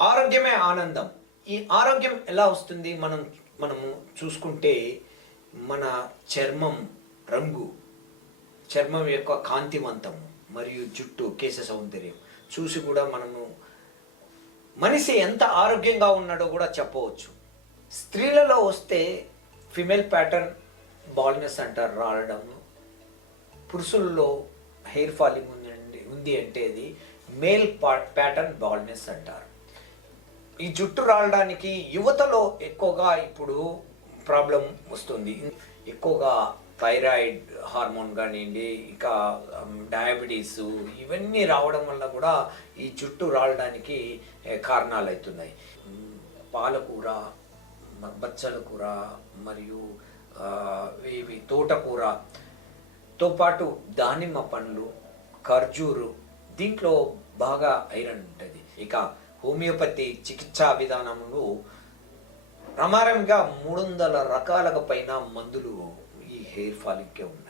ఆరోగ్యమే ఆనందం. ఈ ఆరోగ్యం ఎలా వస్తుంది? మనం మనము చూసుకుంటే మన చర్మం రంగు చర్మం యొక్క కాంతివంతం మరియు జుట్టు కేశ సౌందర్యం చూసి కూడా మనము మనిషి ఎంత ఆరోగ్యంగా ఉన్నాడో కూడా చెప్పవచ్చు. స్త్రీలలో వస్తే ఫిమేల్ ప్యాటర్న్ బాల్నెస్ అంటారు రావడం పురుషుల్లో హెయిర్ ఫాలింగ్ ఉంది ఉంది అంటే అది మేల్ ప్యాటర్న్ బాల్నెస్ అంటారు. ఈ జుట్టు రాలడానికి యువతలో ఎక్కువగా ఇప్పుడు ప్రాబ్లం వస్తుంది. ఎక్కువగా థైరాయిడ్ హార్మోన్ కానివ్వండి ఇంకా డయాబెటీస్ ఇవన్నీ రావడం వల్ల కూడా ఈ జుట్టు రాలడానికి కారణాలు అవుతున్నాయి పాలకూర బచ్చల కూర మరియు ఇవి తోటకూరతో పాటు దానిమ్మ పండ్లు ఖర్జూరు దీంట్లో బాగా ఐరన్ ఉంటుంది. ఇక హోమియోపతి చికిత్సా విధానంలో ప్రమారంగా మూడు వందల రకాలకు పైన మందులు ఈ హెయిర్ ఫాలింగ్కే ఉన్నాయి.